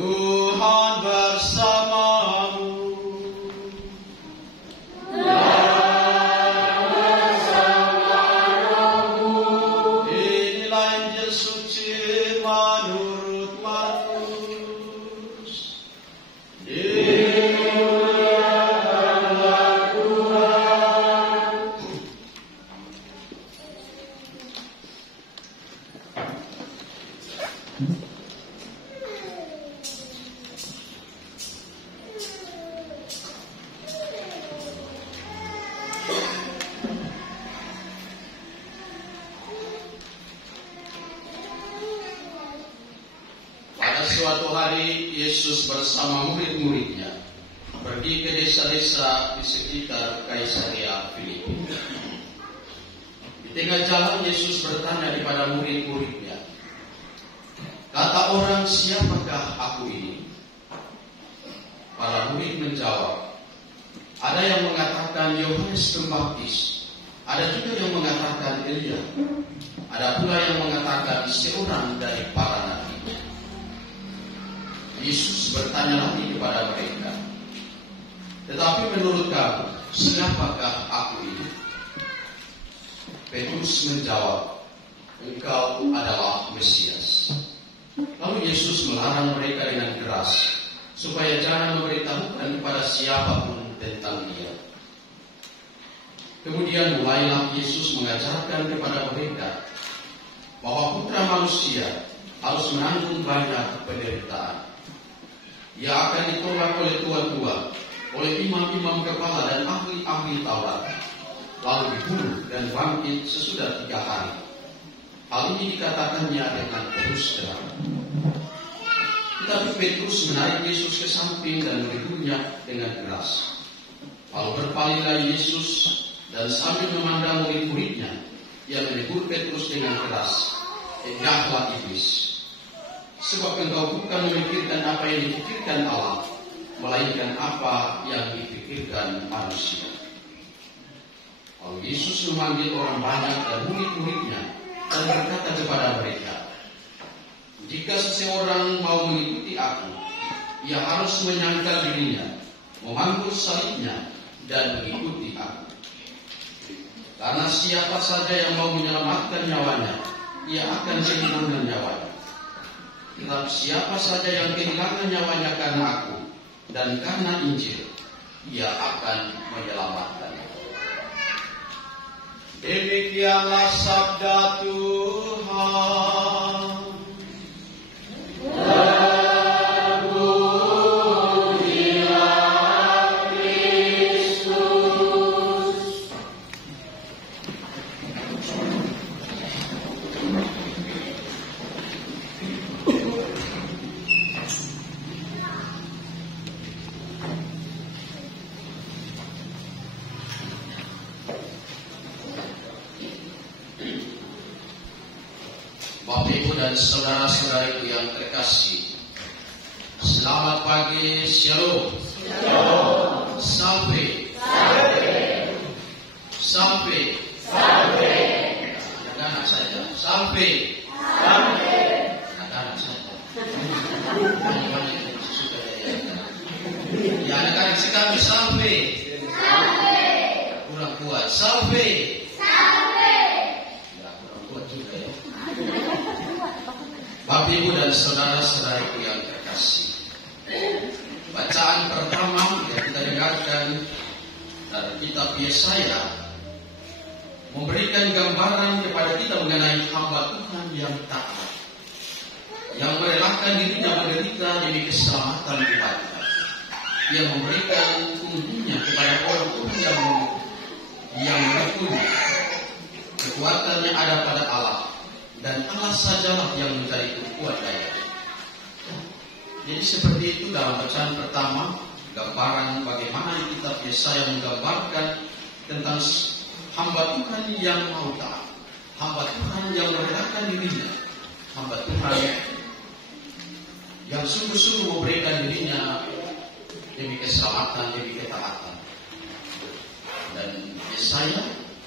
Tuhan bersamamu. Inilah Injil suci menurut Markus. Dimuliakanlah Tuhan. Pada suatu hari Yesus bersama murid-muridnya pergi ke desa-desa di sekitar Kaisarea Filipi. Di tengah jalan Yesus bertanya kepada murid-muridnya, "Kata orang, siapakah aku ini?" Para murid menjawab, "Ada yang mengatakan Yohanes Pembaptis, ada juga yang mengatakan Elia, ada pula yang mengatakan seorang dari para nabi." Yesus bertanya lagi kepada mereka, "Tetapi menurut kamu, siapakah aku ini?" Petrus menjawab, "Engkau adalah Mesias." Lalu Yesus melarang mereka dengan keras supaya jangan memberitahukan kepada siapapun tentang Dia. Kemudian mulailah Yesus mengajarkan kepada mereka bahwa Putra Manusia harus menanggung banyak penderitaan. Ia akan ditolak oleh tua-tua, oleh imam-imam kepala dan ahli-ahli Taurat, lalu dibunuh dan bangkit sesudah 3 hari. Hal ini dikatakannya dengan terus terang. Tetapi Petrus menarik Yesus ke samping dan menegurnya dengan keras. Lalu berpalinglah Yesus dan sambil memandang murid-muridnya, ia menegur Petrus dengan keras, "Enyahlah iblis! Sebab engkau bukan memikirkan apa yang dipikirkan Allah, melainkan apa yang dipikirkan manusia." Lalu Yesus memanggil orang banyak dan murid-muridnya dan berkata kepada mereka, "Jika seseorang mau mengikuti aku, ia harus menyangkal dirinya, memangku salibnya, dan mengikuti aku. Karena siapa saja yang mau menyelamatkan nyawanya, ia akan kehilangan nyawanya. Tetapi siapa saja yang kehilangan nyawanya karena aku dan karena Injil, ia akan menyelamatkannya." Demikianlah sabda Tuhan. Bapak, Ibu, dan saudara-saudariku yang terkasih, selamat pagi, shalom. Shalom. Sampai. Anak-anak saja. Sampai. Anak-anak saja. Banyak yang suka ya. Anak-anak sekali sampai. Kurang kuat. Sampai. Bapak, Ibu, dan saudara-saudariku yang terkasih, bacaan pertama yang kita dengarkan dari kitab Yesaya memberikan gambaran kepada kita mengenai hamba Tuhan yang taat, yang merelakan dirinya menderita demi keselamatan umatnya, yang memberikan untuknya kepada orang Tuhan yang menekuni. Kekuatannya ada pada Allah, dan Allah sajalah yang menjadi kuat daya. Jadi seperti itu dalam bacaan pertama, gambaran bagaimana kitab Yesaya menggambarkan tentang hamba Tuhan yang mau taat, hamba Tuhan yang merelakan dirinya, hamba Tuhan yang sungguh-sungguh memberikan dirinya demi keselamatan, demi ketaatan. Dan Yesaya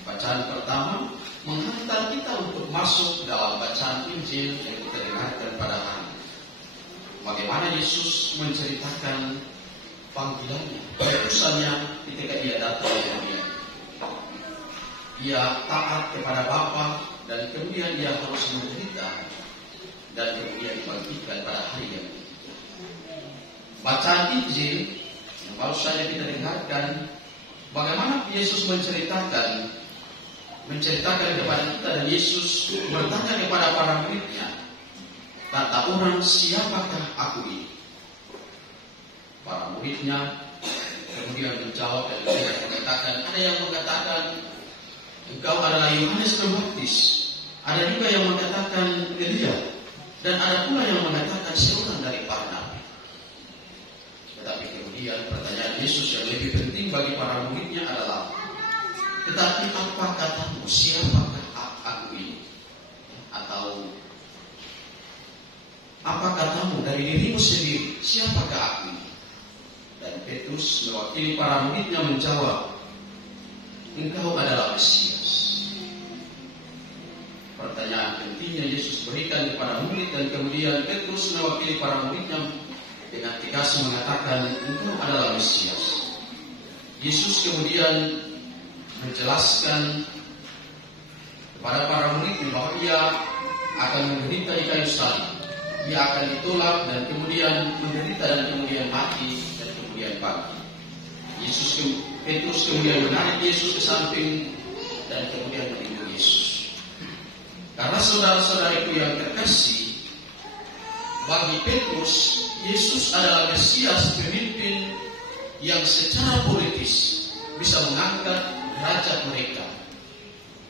bacaan pertama menghantar kita untuk masuk dalam bacaan Injil yang kita dengarkan pada hari ini. Bagaimana Yesus menceritakan panggilannya, perutusannya ketika ia datang ke dunia. Ia taat kepada Bapa dan kemudian ia harus menderita dan kemudian dibangkitkan pada hari yang ini. Bacaan Injil yang baru saja kita dengarkan, bagaimana Yesus menceritakan kepada kita, dan Yesus bertanya kepada para muridnya, kata orang, siapakah aku ini? Para muridnya kemudian menjawab dan mengatakan, ada yang mengatakan engkau adalah Yohanes Pembaptis, ada juga yang mengatakan Elia, dan ada pula yang mengatakan seorang dari para nabi. Tetapi kemudian pertanyaan Yesus yang lebih penting bagi para muridnya adalah, tetapi apa katamu, siapakah aku ini? Atau apa katamu dari dirimu sendiri, siapakah aku ini? Dan Petrus mewakili para muridnya menjawab, engkau adalah Mesias. Pertanyaan pentingnya Yesus berikan kepada murid, dan kemudian Petrus mewakili para muridnya dengan tegas mengatakan, engkau adalah Mesias. Yesus kemudian menjelaskan kepada para muridnya bahwa ia akan menderita di kayu salib, ia akan ditolak dan kemudian menderita dan kemudian mati dan kemudian bangkit. Petrus kemudian menarik Yesus ke samping dan kemudian menimbun Yesus. Karena saudara-saudariku yang terkasih, bagi Petrus, Yesus adalah Mesias, pemimpin yang secara politis bisa mengangkat derajat mereka.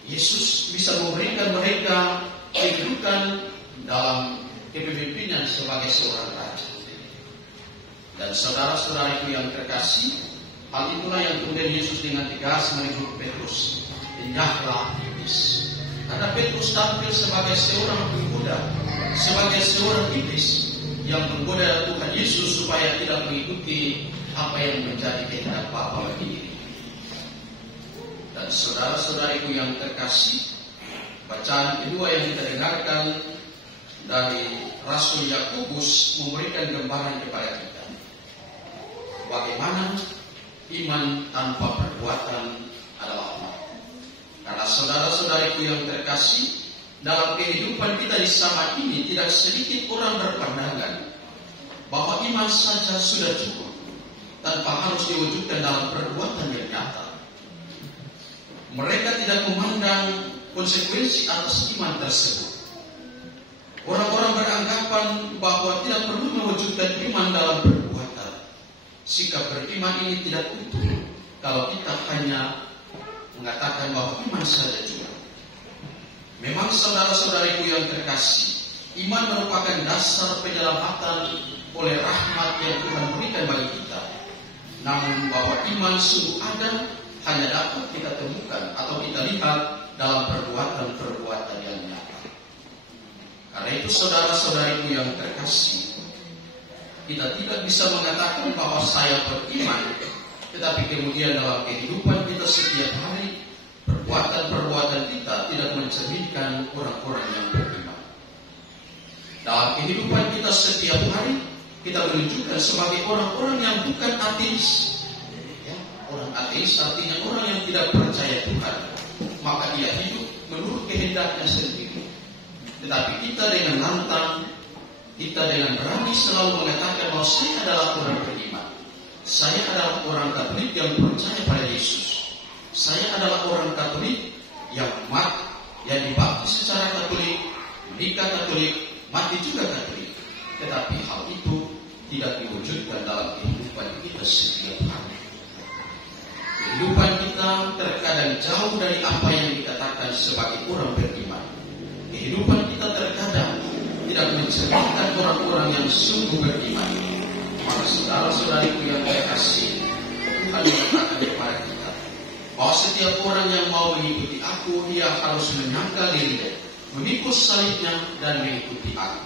Yesus bisa memberikan mereka kedudukan dalam kepemimpinan sebagai seorang raja. Dan saudara-saudariku yang terkasih, hal itulah yang kemudian Yesus dengan tegas menegur Petrus, enyahlah iblis. Karena Petrus tampil sebagai seorang penggoda, sebagai seorang iblis yang menggoda Tuhan Yesus supaya tidak mengikuti apa yang menjadi kehendak Bapa bagi diri. Dan saudara-saudariku yang terkasih, bacaan kedua yang kita dengarkan dari Rasul Yakobus memberikan gambaran kepada kita bagaimana iman tanpa perbuatan adalah mati. Karena saudara-saudariku yang terkasih, dalam kehidupan kita di zaman ini tidak sedikit orang berpandangan bahwa iman saja sudah cukup tanpa harus diwujudkan dalam perbuatan yang nyata. Mereka tidak memandang konsekuensi atas iman tersebut. Orang-orang beranggapan bahwa tidak perlu mewujudkan iman dalam perbuatan. Sikap beriman ini tidak utuh kalau kita hanya mengatakan bahwa iman saja cukup. Memang saudara-saudariku yang terkasih, iman merupakan dasar penyelamatan oleh rahmat yang Tuhan berikan bagi kita. Namun bahwa iman sungguh ada hanya dapat kita temukan atau kita lihat dalam perbuatan-perbuatan yang nyata. Karena itu saudara-saudariku yang terkasih, kita tidak bisa mengatakan bahwa saya beriman, tetapi kemudian dalam kehidupan kita setiap hari, perbuatan-perbuatan kita tidak mencerminkan orang-orang yang beriman. Dalam kehidupan kita setiap hari, kita menunjukkan sebagai orang-orang yang bukan ateis. Ya, orang ateis artinya orang yang tidak percaya Tuhan, maka dia hidup menurut kehendaknya sendiri. Tetapi kita dengan lantang, kita dengan berani selalu mengatakan bahwa saya adalah orang beriman. Saya adalah orang Katolik yang percaya pada Yesus. Saya adalah orang Katolik yang dibaptis secara Katolik, menikah Katolik, mati juga Katolik. Tetapi hal itu tidak diwujudkan dalam kehidupan kita setiap hari. Kehidupan kita terkadang jauh dari apa yang dikatakan sebagai orang beriman. Kehidupan kita terkadang tidak mencerminkan orang-orang yang sungguh beriman. Maka saudara-saudariku yang terkasih, Tuhan mengatakan kepada kita bahwa setiap orang yang mau mengikuti aku, dia harus menyangkal dirinya, memikul salibnya dan mengikuti aku.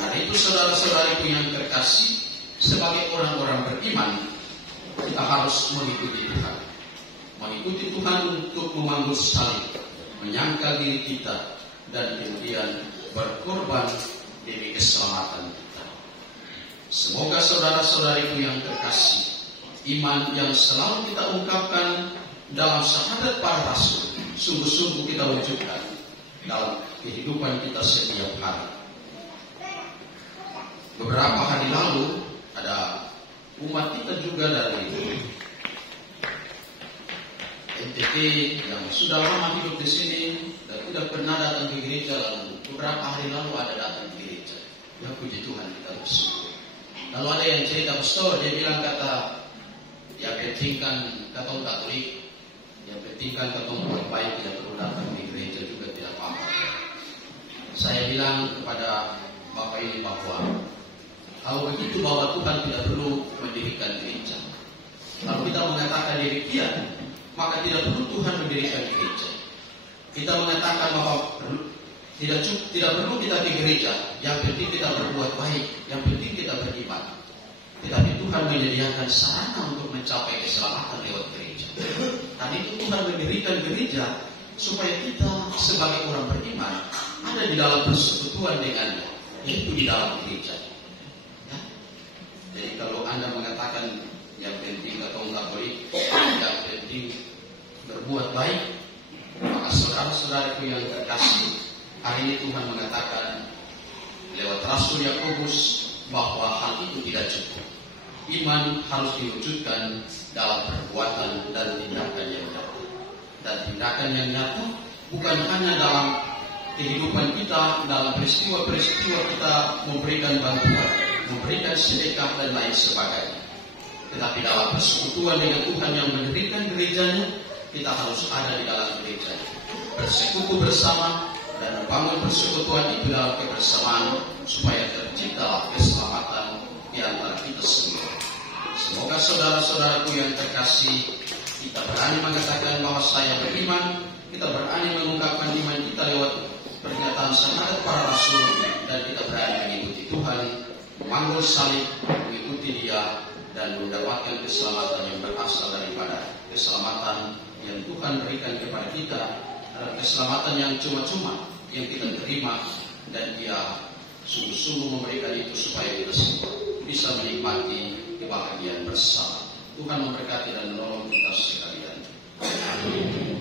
Karena itu saudara-saudariku yang terkasih, sebagai orang-orang beriman, kita harus mengikuti Tuhan. Mengikuti Tuhan untuk memanggul salib, menyangkal diri kita, dan kemudian berkorban demi keselamatan kita. Semoga saudara-saudariku yang terkasih, iman yang selalu kita ungkapkan dalam syahadat para rasul, sungguh-sungguh kita wujudkan dalam kehidupan kita setiap hari. Beberapa hari lalu ada umat kita juga dari NTT yang sudah lama hidup di sini dan sudah pernah datang ke gereja, lalu beberapa hari lalu ada datang ke gereja. Ya puji Tuhan, kita bersyukur. Lalu ada yang cerita, pastor, dia bilang kata, ya penting kan katong Katolik, yang penting kan katong buat baik, tidak perlu datang di gereja juga tidak apa-apa. Saya bilang kepada Bapak ini bahwa kalau begitu bahwa Tuhan tidak perlu mendirikan gereja. Kalau kita mengatakan demikian, maka tidak perlu Tuhan mendirikan gereja. Kita mengatakan bahwa tidak perlu kita ke gereja, yang penting kita berbuat baik, yang penting kita beriman. Tetapi Tuhan menyediakan sarana untuk mencapai keselamatan lewat gereja. Dan itu Tuhan mendirikan gereja supaya kita sebagai orang beriman ada di dalam persekutuan dengannya, yaitu di dalam gereja. Ya? Jadi kalau Anda mengatakan yang penting katong Katolik, yang penting berbuat baik, maka saudara-saudaraku yang terkasih, hari ini Tuhan mengatakan lewat Rasul Yakobus bahwa hal itu tidak cukup. Iman harus diwujudkan dalam perbuatan dan tindakan yang nyata. Dan tindakan yang nyata bukan hanya dalam kehidupan kita, dalam peristiwa-peristiwa kita memberikan bantuan, memberikan sedekah dan lain sebagainya. Tetapi dalam persekutuan dengan Tuhan yang mendirikan gerejanya, kita harus ada di dalam gereja, bersekutu bersama dan membangun persekutuan itu dalam kebersamaan supaya tercipta keselamatan di antara kita semua. Semoga saudara-saudaraku yang terkasih, kita berani mengatakan bahwa saya beriman, kita berani mengungkapkan iman kita lewat pernyataan syahadat para rasul, dan kita berani mengikuti Tuhan, memanggul salib, mengikuti Dia, dan mendapatkan keselamatan yang berasal daripada keselamatan yang Tuhan berikan kepada kita, adalah keselamatan yang cuma-cuma yang kita terima, dan Dia sungguh-sungguh memberikan itu supaya kita semua bisa menikmati kebahagiaan bersama. Tuhan memberkati dan menolong kita sekalian. Amin.